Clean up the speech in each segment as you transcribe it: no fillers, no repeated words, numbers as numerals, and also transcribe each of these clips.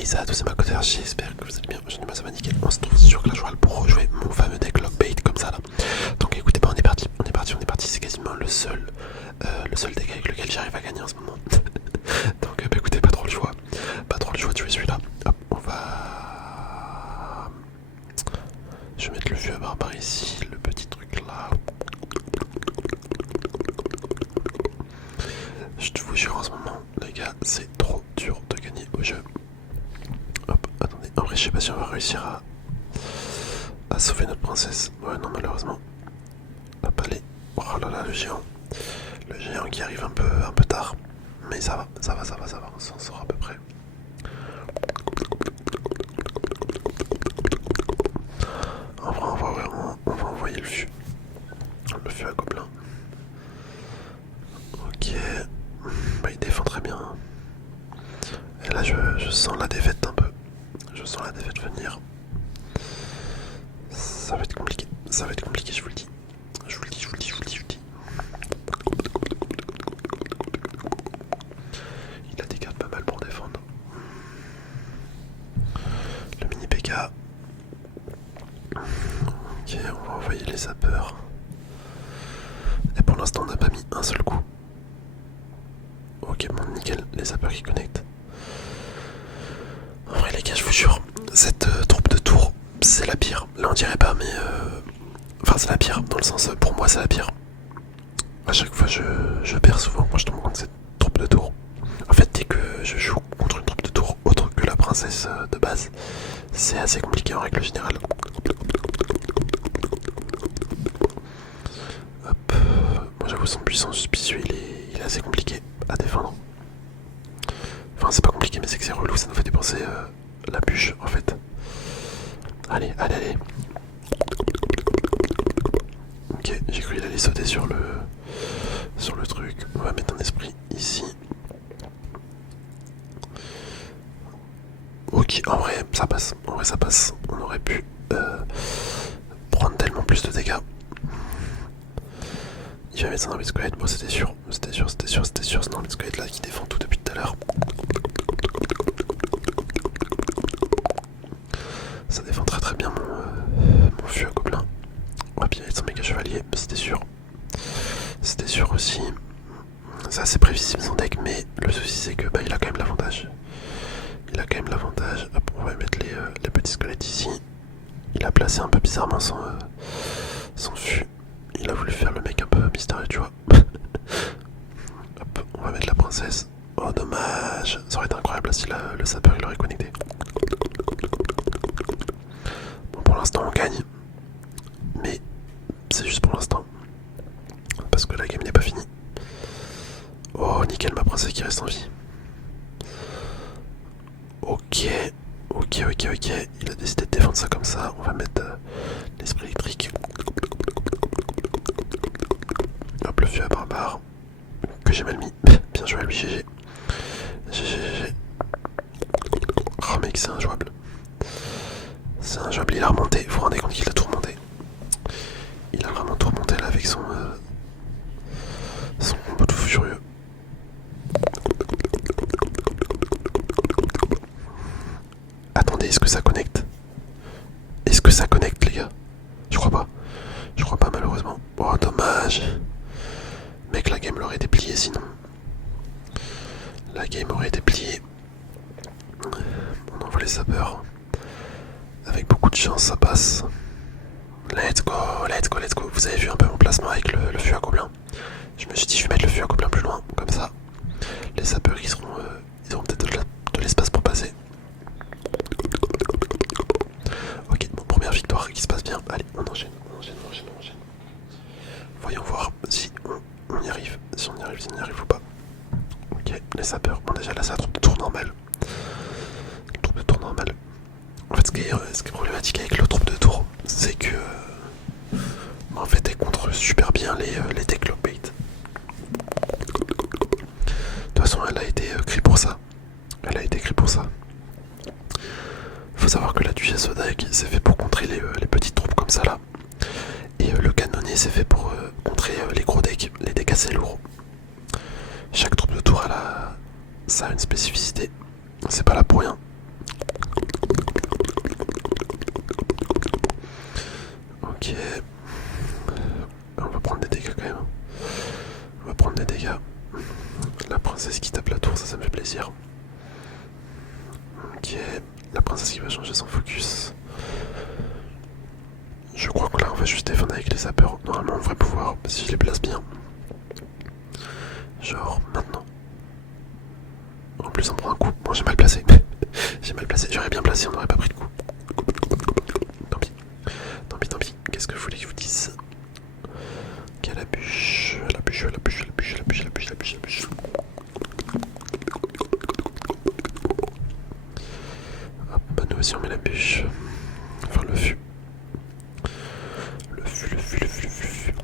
Hey, ça tous c'est ma côté archi, j'espère que vous allez bien, je ne ça va nickel. On se trouve sur Clash Royale pour rejouer mon fameux deck Lockbait comme ça là. Donc écoutez, on est parti, c'est quasiment le seul deck avec lequel j'arrive à gagner en ce moment. Donc écoutez, pas trop le choix de jouer celui-là. Hop, je vais mettre le vieux barbare ici, le petit truc là. Je vous jure en ce moment, les gars, c'est trop dur de gagner au jeu. Hop, attendez, en vrai je sais pas si on va réussir à sauver notre princesse. Ouais non malheureusement. Hop allez. Oh là là le géant. Le géant qui arrive un peu tard. Mais ça va, on s'en sort à peu près. En vrai on va envoyer le fût. Le fût à gobelin. Ok. Bah il défend très bien. Et là je sens la défaite un peu. Je sens la défaite venir. Ça va être compliqué, je vous le dis. Je vous le dis. Il a des cartes pas mal pour défendre. Le mini PK. Ok, on va envoyer les sapeurs. Et pour l'instant, on n'a pas mis un seul coup. Ok, bon, nickel, les sapeurs qui connectent. En vrai, les gars, je vous jure, cette troupe de tours, c'est la pire. Là, on dirait pas, mais. Enfin, c'est la pire, dans le sens, pour moi, c'est la pire. À chaque fois, je perds souvent quand je tombe contre cette troupe de tours. En fait, dès que je joue contre une troupe de tours autre que la princesse de base, c'est assez compliqué en règle générale. Hop. Moi, j'avoue, son puissance suspicieux, il est assez compliqué à défendre. Enfin, c'est pas compliqué, mais c'est que c'est relou, ça nous fait dépenser la bûche en fait. Allez. Ok, j'ai cru qu'il allait sauter sur le truc. On va mettre un esprit ici. Ok, en vrai ça passe. On aurait pu prendre tellement plus de dégâts. Il va mettre son armée de squelette, moi c'était sûr. C'était sûr, c'est un armée de squelette là qui défend tout depuis tout à l'heure. Ça défend très bien mon fût à gobelin. On va bien mettre son méga chevalier, c'était sûr. C'était sûr aussi. C'est assez prévisible son deck, mais le souci c'est que il a quand même l'avantage. Hop, on va mettre les petits squelettes ici. Il a placé un peu bizarrement son fût. Il a voulu faire le mec un peu mystérieux, tu vois. Hop, on va mettre la princesse. Oh dommage, ça aurait été incroyable si le sapeur il aurait connecté. Bon, pour l'instant on gagne, mais c'est juste pour l'instant, parce que la game n'est pas finie. Oh nickel, ma princesse qui reste en vie. Ok, il a décidé de défendre ça comme ça. On va mettre l'esprit électrique. Hop, le fût à barbare que j'ai mal mis. Bien joué à lui, GG. Oh mec, c'est injouable. Il a remonté, vous vous rendez compte qu'il a tout remonté. Il a vraiment tout remonté là avec son combo tout furieux. Attendez, est-ce que ça connecte les gars? Je crois pas malheureusement. Oh dommage. Mec, la game l'aurait été pliée sinon. La game aurait été pliée. On envoie les sapeurs. Avec beaucoup de chance, ça passe. Let's go. Vous avez vu un peu mon placement avec le fût à gobelin. Je me suis dit, je vais mettre le fût à gobelin plus loin. Comme ça, les sapeurs, ils auront peut-être de l'espace pour passer. Ok, bon, première victoire qui se passe bien. Allez, on enchaîne. Voyons voir si on y arrive. Si on y arrive ou pas. Ok, les sapeurs. Bon, déjà là, c'est la troupe de tour normale. En fait, ce qui est problématique avec le troupe de tour, c'est que en fait, elle contre super bien les decks Lockbait. De toute façon, elle a été créée pour ça. Faut savoir que la duchesse au deck, c'est fait pour contrer les petites troupes comme ça là. Et le canonnier, c'est fait pour contrer les gros decks, les decks assez lourds. Chaque troupe de tour, ça a une spécificité. C'est pas là pour rien. Ok, la princesse qui va changer son focus. Je crois que là on va juste défendre avec les sapeurs. Normalement on devrait pouvoir, si je les place bien. Genre maintenant. En plus on prend un coup. Bon j'ai mal placé. J'ai mal placé, j'aurais bien placé, on n'aurait pas pris de coup. Tant pis. Tant pis, tant pis. Qu'est-ce que vous voulez que je vous dise? Ok, la bûche. La bûche, la bûche, la bûche, la bûche, la bûche, la bûche, la bûche. Hop, bah nous aussi on met la bûche. Enfin le fût. Le fût, le fût, le fût, le fût.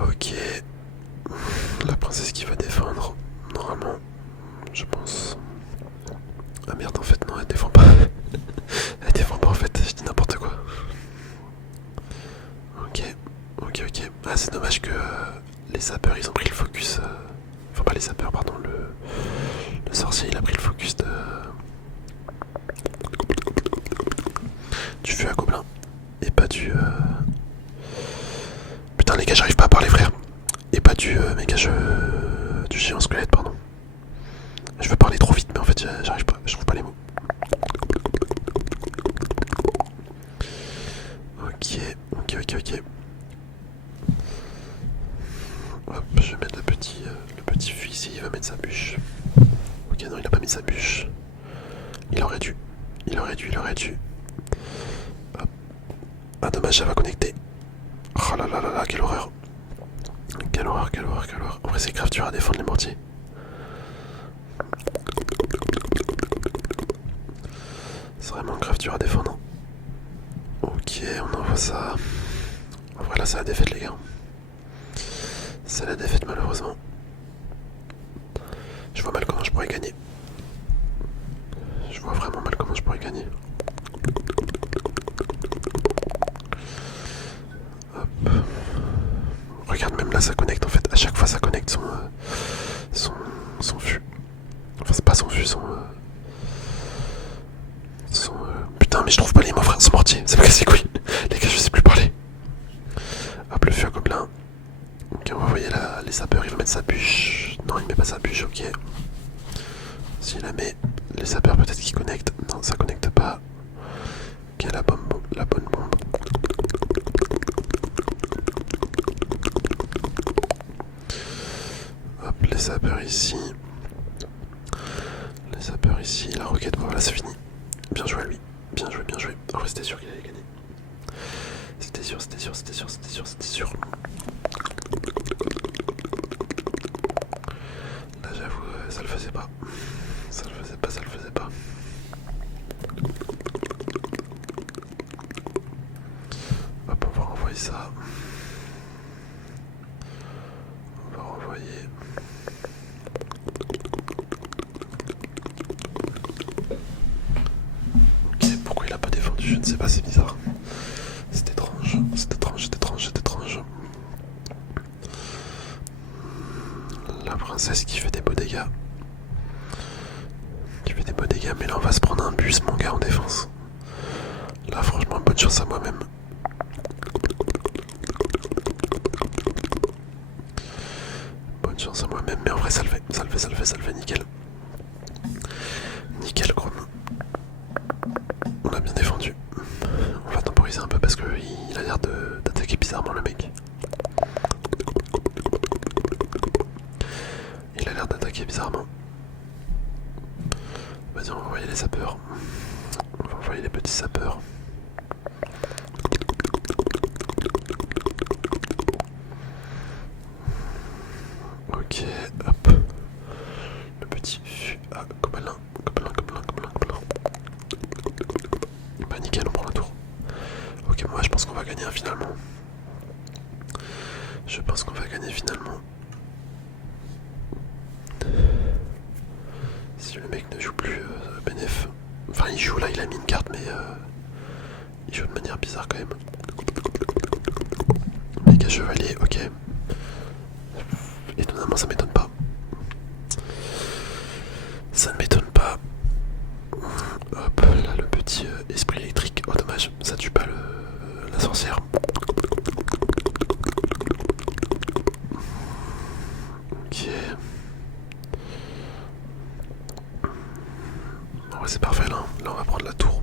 Ok. La princesse qui va défendre. Normalement, je pense. Ah merde, en fait, non, elle défend pas. Elle défend pas en fait, je dis n'importe quoi. Ok, ok, ok. Ah, c'est dommage que les sapeurs ils ont pris le focus. Enfin, pas les sapeurs, pardon. Le sorcier il a pris le focus du feu à gobelin. Et pas du. Putain, les gars, j'arrive pas à parler, frère. Et pas du méga jeu. Du géant squelette, pardon. Je veux parler trop vite, mais en fait, j'arrive pas. Je trouve pas les mots. Ok, ok, ok, ok. Hop, je vais mettre le petit fût ici, il va mettre sa bûche. Ok, non, il a pas mis sa bûche. Il aurait dû. Il aurait dû, il aurait dû. Hop. Ah, dommage, ça va connecter. Oh là là là là, quelle horreur. Quelle horreur, quelle horreur, quelle horreur. En vrai, c'est grave dur à défendre les mortiers. C'est vraiment grave dur à défendre. Ok, on envoie ça. En vrai, là, c'est la défaite, les gars. C'est la défaite, malheureusement. Je vois mal comment je pourrais gagner. Je vois vraiment mal comment je pourrais gagner. Hop. Regarde, même là ça connecte en fait. À chaque fois ça connecte son fût. Enfin, c'est pas son fût, Putain, mais je trouve pas les mots, frère. Son mortier, ça me casse les couilles. Les gars, je sais plus parler. Hop, le fût à gobelin. Ok, on va envoyer les sapeurs. Il va mettre sa bûche. Non, il met pas sa bûche, ok. S'il la met, les sapeurs peut-être qu'ils connectent. Non, ça connecte pas. Ok, la bonne bombe. Hop, les sapeurs ici. Les sapeurs ici. La roquette, bon, voilà, c'est fini. Bien joué à lui. Bien joué, bien joué. En vrai, c'était sûr qu'il allait gagner. C'était sûr, c'était sûr, c'était sûr, c'était sûr, c'était sûr. Là, j'avoue, ça le faisait pas. Ça le faisait pas, ça le faisait pas. Hop, on va renvoyer ça. On va renvoyer. Ok, pourquoi il a pas défendu? Je ne sais pas, c'est bizarre. C'est étrange, c'est étrange, c'est étrange, c'est étrange. La princesse qui fait des beaux dégâts. Mais là on va se prendre un bus, mon gars, en défense. Là, franchement, bonne chance à moi-même. Bonne chance à moi-même, mais en vrai, ça le fait, ça le fait, ça le fait, ça le fait, nickel. Nickel, Chrome. On a bien défendu. On va temporiser un peu parce qu'il a l'air d'attaquer bizarrement le mec. Il a l'air d'attaquer bizarrement. Vas-y, on va envoyer les sapeurs. On va envoyer les petits sapeurs. Ok, hop. Le petit fût à gobelin. Bah nickel, on prend la tour. Ok, moi je pense qu'on va gagner finalement. Je pense qu'on va gagner finalement. Si le mec ne joue plus BNF. Enfin, il joue là, il a mis une carte, mais il joue de manière bizarre quand même. Méga chevalier, ok. Étonnamment, ça m'étonne pas. Ça ne m'étonne pas. Hop, là le petit esprit électrique. Oh dommage, ça tue pas la sorcière. c'est parfait là. Là on va prendre la tour.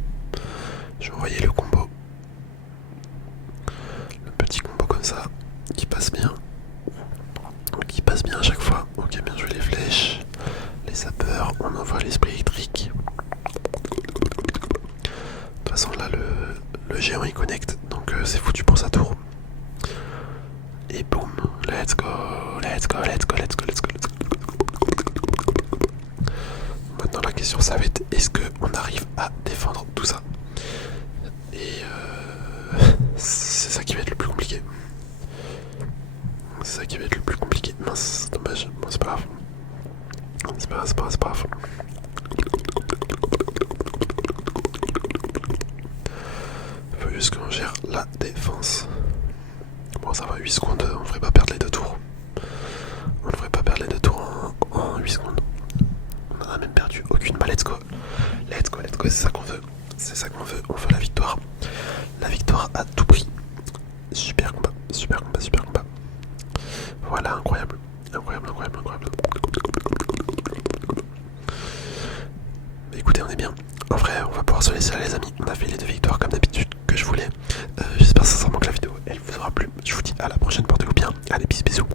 Je vais envoyer le combo. Le petit combo comme ça. Qui passe bien. Qui passe bien à chaque fois. Ok, bien joué les flèches. Les sapeurs. On envoie l'esprit électrique. De toute façon là le géant il connecte. Donc c'est foutu pour sa tour. Et boum. Let's go. Let's go. Let's go. Let's go. Let's go. Let's go. Maintenant la question ça va être est-ce qu'on arrive à défendre tout ça. Et c'est ça qui va être le plus compliqué. C'est ça qui va être le plus compliqué. Mince, dommage. Bon c'est pas grave. C'est pas grave, c'est pas grave, c'est pas grave. Faut juste qu'on gère la défense. Bon ça va, 8 secondes, on devrait pas perdre les deux tours. On devrait pas perdre les deux tours en 8 secondes. On en a même perdu aucune. Bah let's go. Let's go, let's go, c'est ça qu'on veut. C'est ça qu'on veut. On veut la victoire. La victoire à tout prix. Super combat, super combat, super combat. Voilà, incroyable. Incroyable, incroyable, incroyable. Écoutez, on est bien. En vrai, on va pouvoir se laisser là les amis. On a fait les deux victoires comme d'habitude que je voulais. J'espère sincèrement que la vidéo elle vous aura plu. Je vous dis à la prochaine, portez-vous bien. Allez, bisous bisous.